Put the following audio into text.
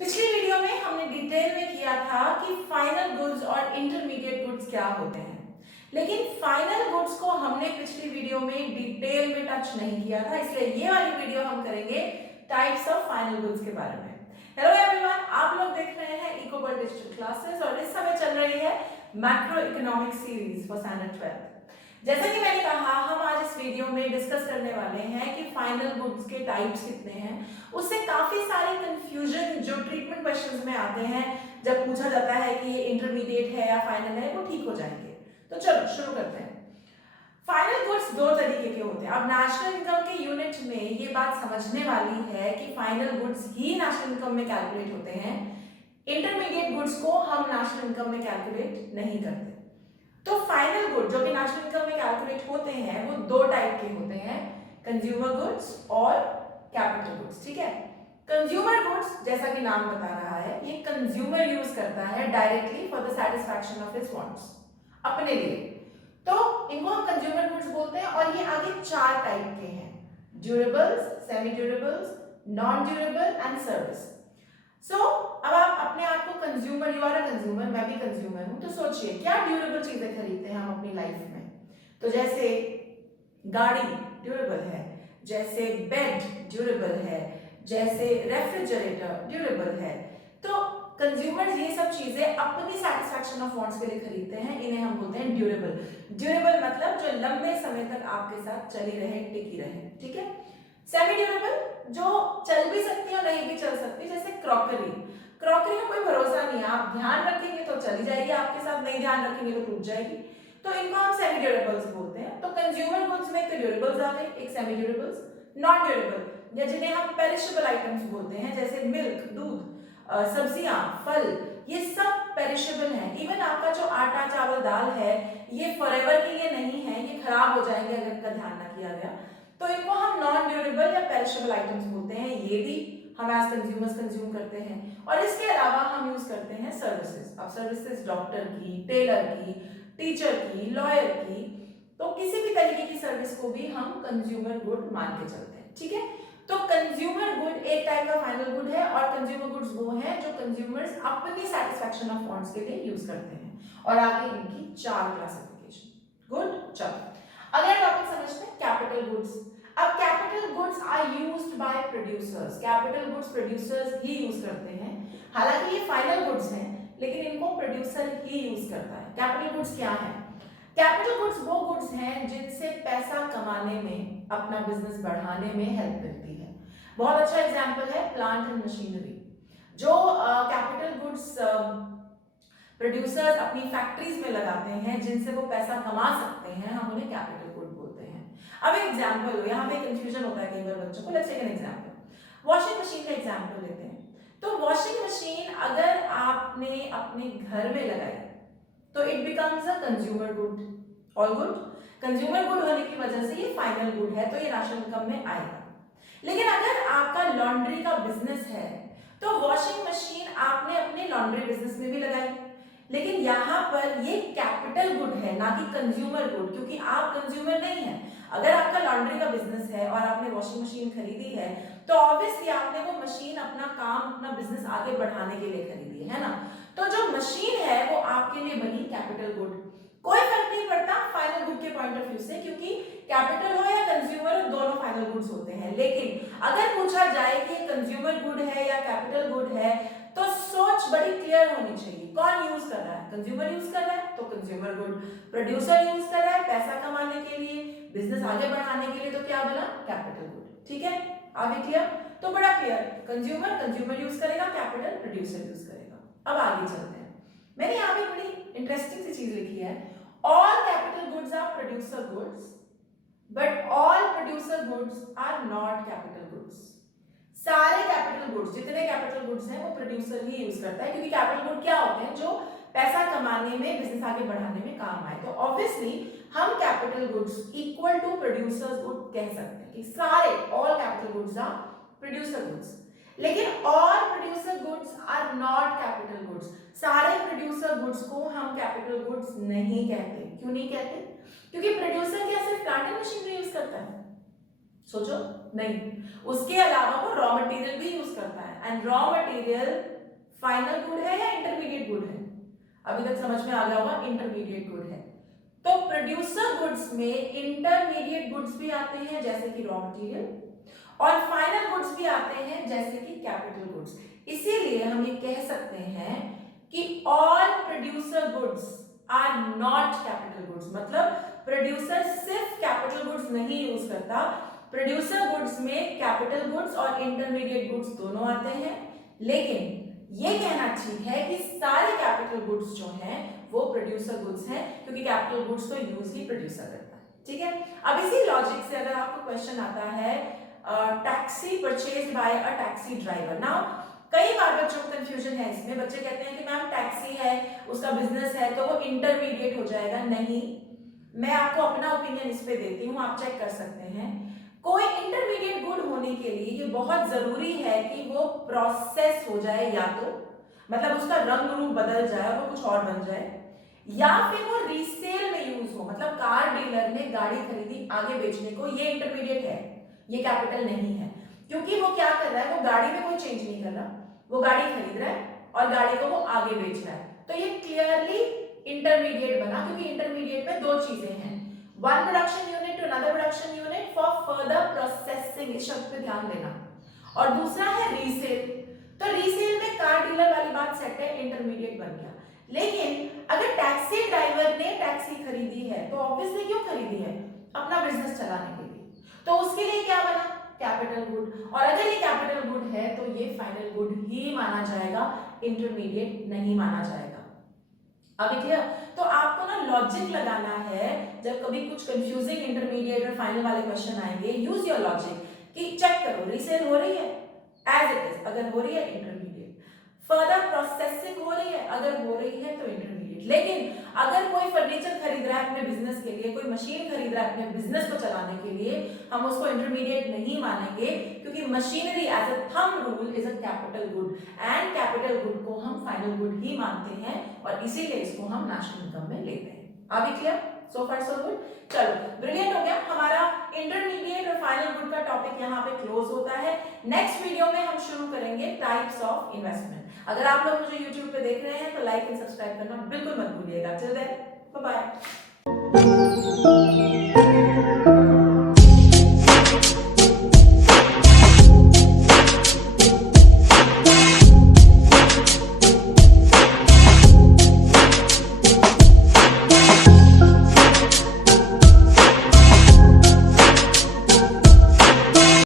पिछली वीडियो में हमने डिटेल में किया था कि फाइनल गुड्स और इंटरमीडिएट गुड्स क्या होते हैं, लेकिन फाइनल गुड्स को हमने पिछली वीडियो में डिटेल में टच नहीं किया था, इसलिए ये वाली वीडियो हम करेंगे टाइप्स ऑफ फाइनल गुड्स के बारे में। हेलो एवरीवन, आप लोग देख रहे हैं इकोवर्ल्ड डिजिटल क्लासेस और इस समय चल रही है macro economic series for standard 12। जैसा कि मैंने कहा, हम आज इस वीडियो में डिस्कस करने वाले हैं कि फाइनल गुड्स के टाइप्स कितने हैं। उससे काफी सारे कंफ्यूजन जो ट्रीटमेंट क्वेश्चंस में आते हैं, जब पूछा जाता है कि ये इंटरमीडिएट है या फाइनल है, वो ठीक हो जाएंगे। तो चलो शुरू करते हैं। फाइनल गुड्स दो तरीके के होते हैं। अब नेशनल इनकम के यूनिट में ये बात समझने वाली है कि फाइनल गुड्स ही नेशनल इनकम में कैलकुलेट होते हैं, इंटरमीडिएट गुड्स को हम नेशनल इनकम में कैलकुलेट नहीं करते। तो फाइनल गुड जो कि नेशनल इनकम में कैलकुलेट होते हैं वो दो टाइप के होते हैं, कंज्यूमर गुड्स और कैपिटल गुड्स। ठीक है, कंज्यूमर गुड्स जैसा कि नाम बता रहा है, ये कंज्यूमर यूज करता है directly for the satisfaction of his wants, अपने लिए, तो इनको हम कंज्यूमर गुड्स बोलते हैं। और ये आगे चार टाइप के हैं, durables, semi durables, non durable and service. So अब आप अपने आप को consumer, you are a consumer, मैं भी कंज्यूमर हूं, तो सोचिए क्या ड्यूरेबल चीजें खरीदते हैं हम अपनी लाइफ में। तो जैसे गाड़ी ड्यूरेबल है, जैसे बेड ड्यूरेबल है, जैसे रेफ्रिजरेटर ड्यूरेबल है। तो कंज्यूमर्स ये सब चीजें अपनी सेटिस्फैक्शन ऑफ वांट्स के लिए खरीदते हैं, इन्हें हम बोलते हैं ड्यूरेबल। ड्यूरेबल मतलब जो लंबे समय तक आपके साथ चली रहे, टिकी रहे। ठीक है, सेमी ड्यूरेबल जो चल भी सकती है और नहीं भी चल सकती, जैसे क्रॉकरी। क्रॉकरी में कोई भरोसा नहीं है, आप ध्यान रखेंगे तो चली जाएगी आपके साथ, नहीं ध्यान रखेंगे तो टूट जाएगी, तो इनको हम सेमी ड्यूरेबल्स बोलते हैं। तो कंज्यूमर गुड्स में एक तो ड्यूरेबल्स आ गए, एक सेमी ड्यूरेबल्स। नॉन ड्यूरेबल या जिन्हें हम पेरिशेबल आइटम्स बोलते हैं, जैसे मिल्क, दूध, सब्जियां, फल, ये सब पेरिशेबल हैं। इवन आपका जो आटा, चावल, दाल है, ये फॉरएवर के लिए नहीं है, ये खराब हो जाएंगे अगर इनका ध्यान ना किया गया। तो इनको हम नॉन ड्यूरेबल या पेरिशेबल आइटम्स बोलते हैं, ये भी हम एज कंज्यूमर्स कंज्यूम करते हैं। और इसके अलावा हम यूज करते हैं सर्विसेज। अब सर्विसेज डॉक्टर की, टेलर की, टीचर की, लॉयर की, तो किसी भी तरीके की सर्विस को भी हम कंज्यूमर गुड मान के चलते हैं। ठीक है, तो कंज्यूमर गुड एक टाइप का फाइनल गुड है, और कंज्यूमर गुड्स वो हैं जो कंज्यूमर्स अपनी सेटिस्फैक्शन ऑफ वांट्स के लिए यूज करते हैं। और आगे इनकी चार क्लासिफिकेशन। गुड, चलो अगला टॉपिक समझते हैं, कैपिटल गुड्स। अब capital goods are used by producers. Capital goods producers ही यूज करते हैं, हालांकि ये फाइनल गुड्स हैं, लेकिन इनको प्रोड्यूसर ही यूज करता है। कैपिटल गुड्स क्या है? कैपिटल गुड्स वो गुड्स हैं जिनसे पैसा कमाने में, अपना बिजनेस बढ़ाने में हेल्प मिलती है। बहुत अच्छा एग्जांपल है प्लांट एंड मशीनरी। जो कैपिटल गुड्स प्रोड्यूसर्स अपनी फैक्ट्रीज में लगाते हैं, जिनसे वो पैसा कमा सकते हैं, हम उन्हें कैपिटल गुड बोलते हैं। अब एक एग्जांपल हो, यहाँ पे कंफ्यूजन होता है कई बार बच्चों को। Let's take an example, washing machine का एग्जांपल लेते हैं। तो वॉशिंग मशीन अगर आपने अपने घर में लगाई तो it becomes a consumer good. All good, consumer good होने की वजह से ये फाइनल गुड है, तो ये नेशनल इनकम में आएगा। लेकिन अगर आपका लॉन्ड्री का बिजनेस है, तो वॉशिंग मशीन आपने अपने लॉन्ड्री बिजनेस में भी लगाई, लेकिन यहाँ पर ये कैपिटल गुड है, ना कि कंज्यूमर गुड, क्योंकि आप कंज्यूमर नहीं है। अगर आपका लॉन्ड्री का बिजनेस है और आपने वॉशिंग मशीन खरीदी है, तो ऑब्वियसली आपने वो मशीन अपना काम, अपना बिजनेस आगे बढ़ाने के लिए खरीदी है ना। तो जो मशीन है वो आपके लिए बनी कैपिटल गुड। कोई फर्क नहीं पड़ता फाइनल गुड के पॉइंट ऑफ व्यू से, क्योंकि कैपिटल हो या कंज्यूमर हो, दोनों फाइनल गुड्स होते हैं। लेकिन अगर पूछा जाए कि कंज्यूमर गुड है या कैपिटल गुड है, तो सोच बड़ी क्लियर होनी चाहिए, कौन यूज कर रहा है? कंज्यूमर यूज कर रहा है तो कंज्यूमर गुड, प्रोड्यूसर यूज कर रहा है पैसा कमाने के लिए, बिजनेस आगे बढ़ाने के लिए, तो क्या बना? Capital good. ठीक है, आगे क्लियर? तो बड़ा क्लियर, कंज्यूमर यूज करेगा, कैपिटल प्रोड्यूसर यूज करेगा। अब आगे चलते हैं, मैंने यहाँ पे बड़ी इंटरेस्टिंग सी चीज लिखी है, all capital goods are producer goods, but all producer goods are not capital goods. सारे कैपिटल गुड्स, जितने कैपिटल गुड्स हैं वो प्रोड्यूसर ही यूज करता है, क्योंकि कैपिटल गुड क्या होते हैं? जो पैसा कमाने में, बिजनेस आगे बढ़ाने में काम आए। तो ऑब्वियसली हम capital goods equal to producers good कह सकते हैं कि सारे, all capital goods are producer goods. लेकिन all producer goods are not capital goods. सारे प्रोड्यूसर गुड्स को हम कैपिटल गुड्स नहीं कहते। क्यों नहीं कहते? क्योंकि प्रोड्यूसर क्या सिर्फ प्लांट एंड मशीनरी यूज करता है? सोचो, नहीं। उसके अलावा वो रॉ मटेरियल भी यूज करता है, and raw material final good है या इंटरमीडिएट गुड है? अभी तक समझ में आ गया होगा, इंटरमीडिएट गुड है। तो प्रोड्यूसर गुड्स में इंटरमीडिएट गुड्स भी आते हैं जैसे कि रॉ मटेरियल, और फाइनल गुड्स भी आते हैं जैसे कि कैपिटल गुड्स। इसीलिए हम ये कह सकते हैं कि all producer goods are not capital goods. मतलब प्रोड्यूसर सिर्फ कैपिटल गुड्स नहीं यूज करता, प्रोड्यूसर गुड्स में कैपिटल गुड्स और इंटरमीडिएट गुड्स दोनों आते हैं। लेकिन ये कहना ठीक है कि सारे कैपिटल गुड्स जो हैं वो प्रोड्यूसर गुड्स हैं, क्योंकि कैपिटल गुड्स तो यूज ही प्रोड्यूसर करता है। ठीक है, अब इसी लॉजिक से अगर आपको क्वेश्चन आता है taxi purchased bye a taxi driver. Now कई बार बच्चों को कंफ्यूजन है इसमें, बच्चे कहते हैं कि मैम टैक्सी है, उसका बिजनेस है, तो वो इंटरमीडिएट हो जाएगा। नहीं, मैं आपको अपना ओपिनियन इस पे देती हूँ, आप चेक कर सकते हैं। कोई इंटरमीडिएट गुड होने के लिए ये बहुत जरूरी है कि वो प्रोसेस हो जाए, या तो मतलब उसका रंग रूप बदल जाए, वो कुछ और बन जाए, या फिर वो रीसेल में यूज हो। मतलब कार डीलर ने गाड़ी खरीदी आगे बेचने को, ये इंटरमीडिएट है, ये कैपिटल नहीं है। क्योंकि वो क्या कर रहा है, वो गाड़ी में कोई चेंज नहीं कर रहा, वो गाड़ी खरीद रहा है और गाड़ी को वो आगे बेच रहा है। तो ये क्लियरली इंटरमीडिएट बना, क्योंकि इंटरमीडिएट में दो चीजें हैं, one production unit to another production unit for further processing, इस शब्द पे ध्यान देना, और दूसरा है रीसेल। तो रीसेल में कार डीलर वाली बात सेट है, इंटरमीडिएट बन गया। लेकिन अगर टैक्सी ड्राइवर ने टैक्सी खरीदी है तो ऑब्वियसली क्यों खरीदी है? अपना बिजनेस चलाने के लिए। तो उसके लिए क्या बना? Capital good. और अगर ये कैपिटल गुड है तो ये फाइनल गुड ही माना जाएगा, इंटरमीडिएट नहीं माना जाएगा। अभी क्लियर? तो आपको ना लॉजिक लगाना है, जब कभी कुछ कंफ्यूजिंग इंटरमीडिएट और फाइनल वाले क्वेश्चन आएंगे, यूज योर लॉजिक कि चेक करो रीसेल हो रही है एज इट इज, अगर हो रही है इंटरमीडिएट, फर्दर प्रोसेसिंग हो रही है, अगर हो रही है तो इंटरमीडिएट। लेकिन अगर कोई फर्नीचर खरीद रहा है अपने बिजनेस के लिए, कोई मशीन खरीद रहा है अपने बिजनेस को चलाने के लिए, हम उसको इंटरमीडिएट नहीं मानेंगे, क्योंकि machinery as a thumb rule is a capital good, and capital good को हम फाइनल गुड ही मानते हैं, और इसीलिए इसको हम नेशनल इनकम में लेते हैं। अभी क्लियर? सो फार सो गुड। चलो, ब्रिलियंट हो गया हमारा इंटरमीडिएट और फाइनल गुड का टॉपिक, यहाँ पे क्लोज होता है। नेक्स्ट वीडियो में हम शुरू करेंगे टाइप्स ऑफ इन्वेस्टमेंट। अगर आप लोग मुझे YouTube पे देख रहे हैं तो लाइक एंड सब्सक्राइब करना बिल्कुल मत भूलिएगा। Till then, bye bye.